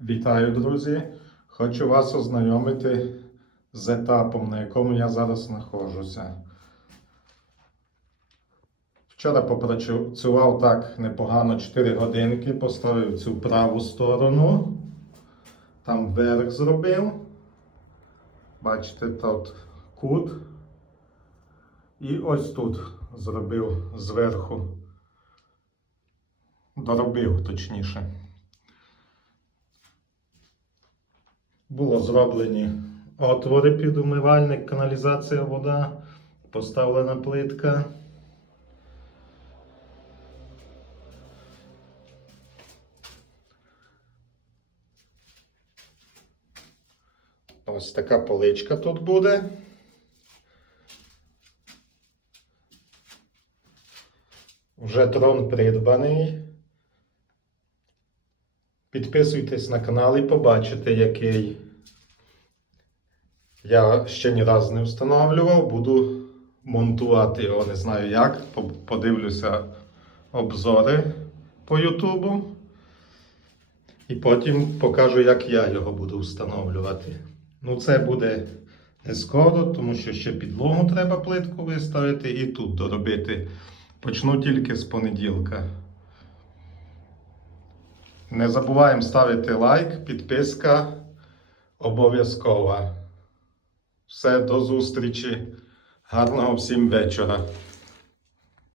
Вітаю, друзі! Хочу вас ознайомити з етапом, на якому я зараз знаходжуся. Вчора попрацював так непогано 4 годинки, поставив цю праву сторону, там верх зробив. Бачите, тут кут. І ось тут зробив зверху. Доробив точніше. Було зроблені отвори під умивальник, каналізація вода, поставлена плитка. Ось така поличка тут буде. Вже трон придбаний. Підписуйтесь на канал і побачите, який я ще ні разу не встановлював. Буду монтувати його, не знаю як. Подивлюся обзори по Ютубу. І потім покажу, як я його буду встановлювати. Ну, це буде не скоро, тому що ще підлогу треба плитку виставити і тут доробити. Почну тільки з понеділка. Не забуваємо ставити лайк, підписка обов'язкова. Все, до зустрічі. Гарного всім вечора.